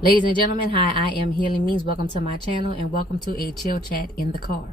Ladies and gentlemen, hi, I am Healy Means. Welcome to my channel and welcome to a chill chat in the car.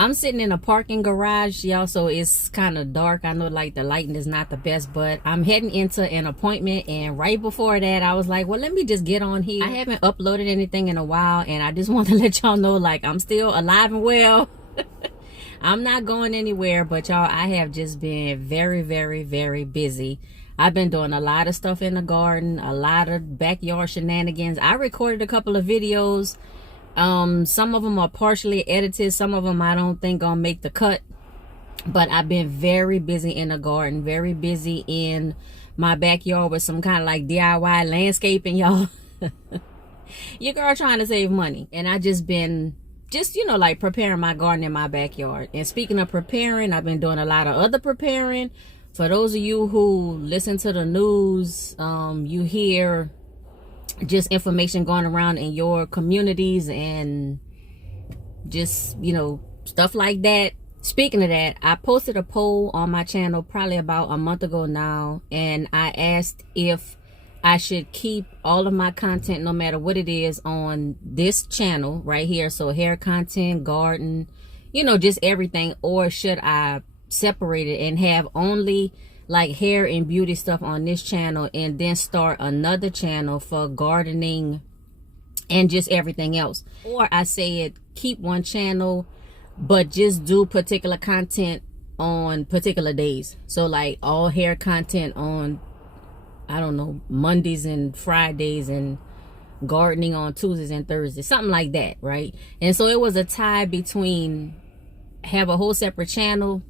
I'm sitting in a parking garage, y'all, so it's kind of dark. I know like the lighting is not the best, but I'm heading into an appointment, and right before that I was like, well, let me just get on here. I haven't uploaded anything in a while, and I just want to let y'all know, like, I'm still alive and well. I'm not going anywhere, but y'all, I have just been very, very, very busy. I've been doing a lot of stuff in the garden, a lot of backyard shenanigans. I recorded a couple of videos. Some of them are partially edited, some of them I don't think gonna make the cut, but I've been very busy in the garden, very busy in my backyard with some kind of like DIY landscaping, y'all. Your girl trying to save money, and I just been you know, like preparing my garden in my backyard. And speaking of preparing, I've been doing a lot of other preparing. For those of you who listen to the news, you hear just information going around in your communities and just, you know, stuff like that. Speaking of that, I posted a poll on my channel probably about a month ago now, and I asked if I should keep all of my content, no matter what it is, on this channel right here. So hair content, garden, you know, just everything, or should I separate it and have only like hair and beauty stuff on this channel, and then start another channel for gardening and just everything else. Or I said keep one channel but just do particular content on particular days. So like all hair content on, I don't know, Mondays and Fridays, and gardening on Tuesdays and Thursdays, something like that, right? And so it was a tie between have a whole separate channel,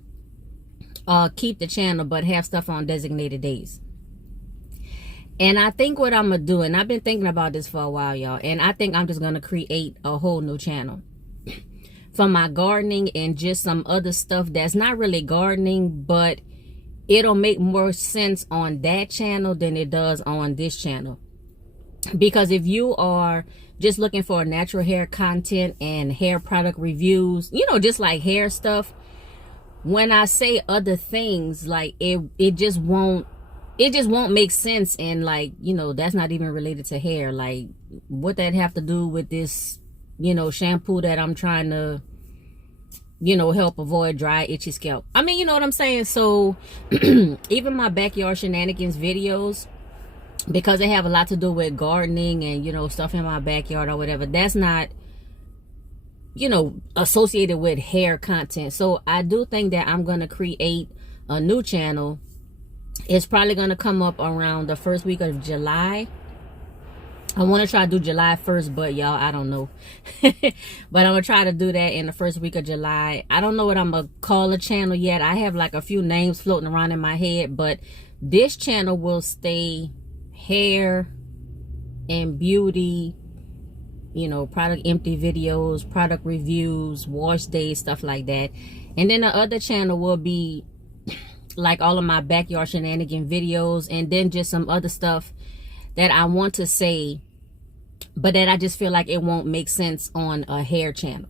keep the channel but have stuff on designated days. And I think what I'm gonna do, and I've been thinking about this for a while, y'all, and I think I'm just gonna create a whole new channel for my gardening and just some other stuff that's not really gardening, but it'll make more sense on that channel than it does on this channel. Because if you are just looking for natural hair content and hair product reviews, you know, just like hair stuff, when I say other things, like it just won't make sense. And like, you know, that's not even related to hair. Like, what that have to do with this, you know, shampoo that I'm trying to, you know, help avoid dry, itchy scalp? I mean, you know what I'm saying? So even my backyard shenanigans videos, because they have a lot to do with gardening and, you know, stuff in my backyard or whatever, that's not, you know, associated with hair content. So I do think that I'm going to create a new channel. It's probably going to come up around the first week of July. I want to try to do July 1st, but y'all, I don't know. But I'm going to try to do that in the first week of July. I don't know what I'm going to call the channel yet. I have like a few names floating around in my head, but this channel will stay hair and beauty, you know, product empty videos, product reviews, wash days, stuff like that. And then the other channel will be like all of my backyard shenanigan videos, and then just some other stuff that I want to say, but that I just feel like it won't make sense on a hair channel.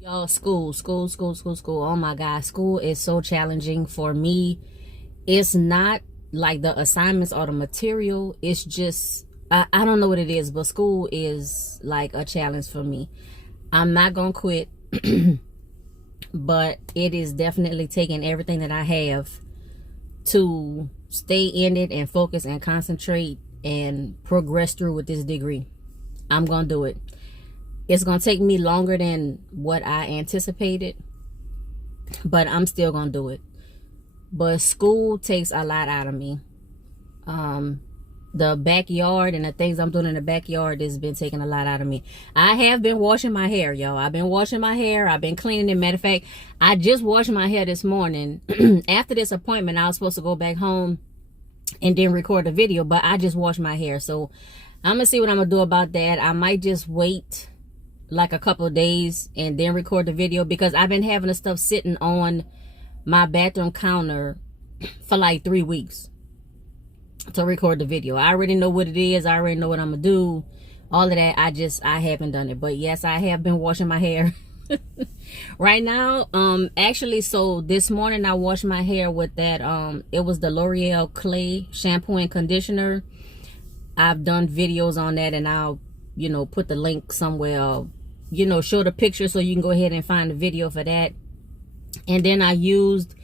Y'all, school. Oh my God, school is so challenging for me. It's not like the assignments or the material. It's just, I don't know what it is, but school is like a challenge for me. I'm not gonna quit, but it is definitely taking everything that I have to stay in it and focus and concentrate and progress through with this degree. I'm gonna do it. It's gonna take me longer than what I anticipated, but I'm still gonna do it. But school takes a lot out of me. The backyard and the things I'm doing in the backyard has been taking a lot out of me. I have been washing my hair, y'all. I've been washing my hair. I've been cleaning it. Matter of fact, I just washed my hair this morning. After this appointment, I was supposed to go back home and then record a video, but I just washed my hair. So I'm gonna see what I'm gonna do about that. I might just wait like a couple of days and then record the video, because I've been having the stuff sitting on my bathroom counter for like 3 weeks to record the video. I already know what it is. I already know what I'm gonna do. All of that, I haven't done it. But yes, I have been washing my hair right now. Actually, so this morning I washed my hair with that it was the L'Oreal Clay shampoo and conditioner. I've done videos on that, and I'll, you know, put the link somewhere, you know, show the picture so you can go ahead and find the video for that. And then I used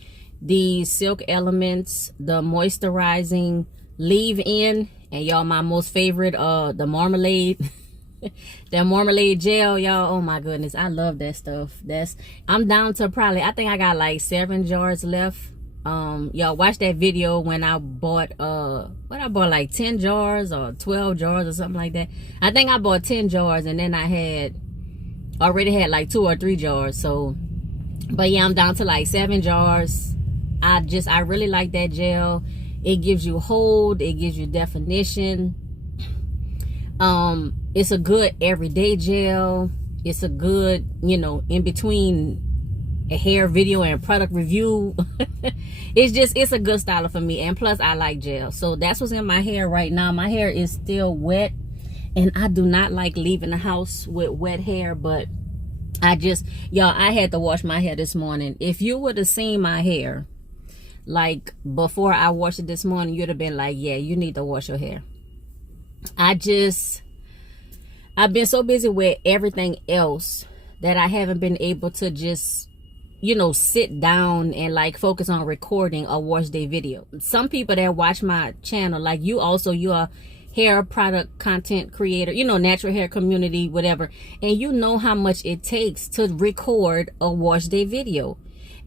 the Silk Elements, the moisturizing leave-in, and y'all, my most favorite, the marmalade that marmalade gel, y'all. Oh my goodness, I love that stuff. I'm down to probably, I think I got like 7 jars left. Y'all watch that video when I bought what I bought, like 10 jars or 12 jars or something like that. I think I bought 10 jars, and then I already had like 2 or 3 jars. So, but yeah, I'm down to like 7 jars. I really like that gel. It gives you hold, it gives you definition. It's a good everyday gel. It's a good, you know, in between a hair video and product review. It's a good styler for me, and plus I like gel. So that's what's in my hair right now. My hair is still wet, and I do not like leaving the house with wet hair, but y'all, I had to wash my hair this morning. If you would have seen my hair like before I washed it this morning, you'd have been like, yeah, you need to wash your hair. I've been so busy with everything else that I haven't been able to just, you know, sit down and like focus on recording a wash day video. Some people that watch my channel, like you're a hair product content creator, you know, natural hair community, whatever, and you know how much it takes to record a wash day video.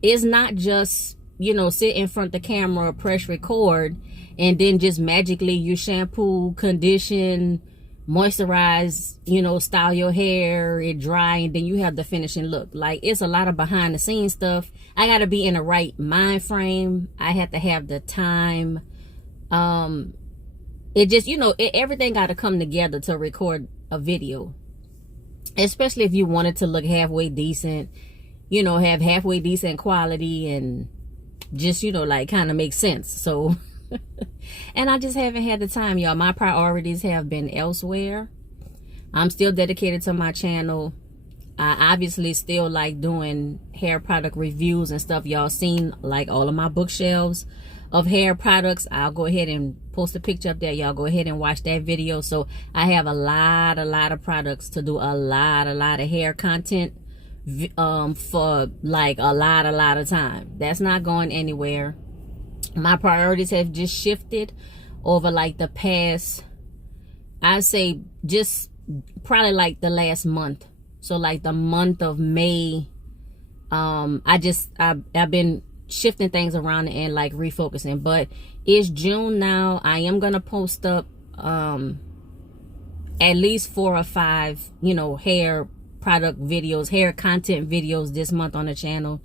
It's not just, you know, sit in front of the camera, press record, and then just magically you shampoo, condition, moisturize, you know, style your hair, it dry, and then you have the finishing look. Like, it's a lot of behind the scenes stuff. I got to be in the right mind frame. I have to have the time. It just, you know, everything got to come together to record a video, especially if you want it to look halfway decent, you know, have halfway decent quality, and just, you know, like kind of make sense. So and I just haven't had the time, y'all. My priorities have been elsewhere. I'm still dedicated to my channel. I obviously still like doing hair product reviews and stuff. Y'all seen like all of my bookshelves of hair products. I'll go ahead and post a picture up there. Y'all go ahead and watch that video. So I have a lot of products to do a lot of hair content for like a lot of time. That's not going anywhere. My priorities have just shifted over like the past, I'd say just probably like the last month. So like the month of May, I've been shifting things around and like refocusing. But it's June now. I am gonna post up at least 4 or 5, you know, hair product videos, hair content videos this month on the channel.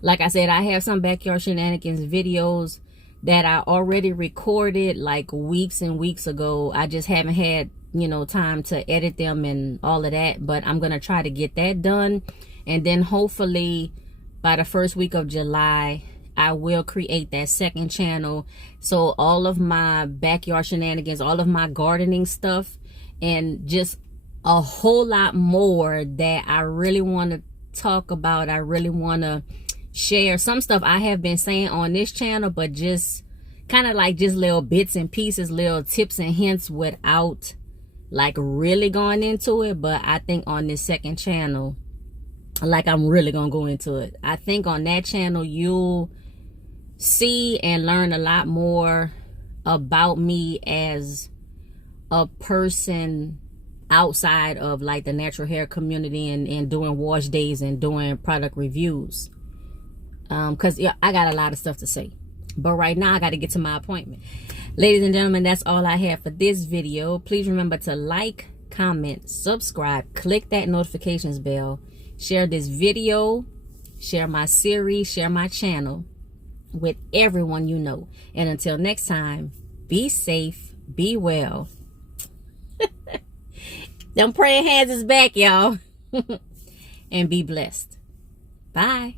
Like I said, I have some backyard shenanigans videos that I already recorded like weeks and weeks ago. I just haven't had, you know, time to edit them and all of that, but I'm gonna try to get that done. And then hopefully by the first week of July, I will create that second channel. So all of my backyard shenanigans, all of my gardening stuff, and just a whole lot more that I really want to talk about. I really want to share some stuff I have been saying on this channel, but just kind of like just little bits and pieces, little tips and hints without like really going into it. But I think on this second channel, like I'm really gonna go into it. I think on that channel you'll see and learn a lot more about me as a person outside of like the natural hair community and doing wash days and doing product reviews. Because yeah, I got a lot of stuff to say, but right now I got to get to my appointment. Ladies and gentlemen, that's all I have for this video. Please remember to like, comment, subscribe, click that notifications bell, share this video, share my series, share my channel with everyone you know. And until next time, be safe, be well. Them praying hands is back, y'all. And be blessed. Bye.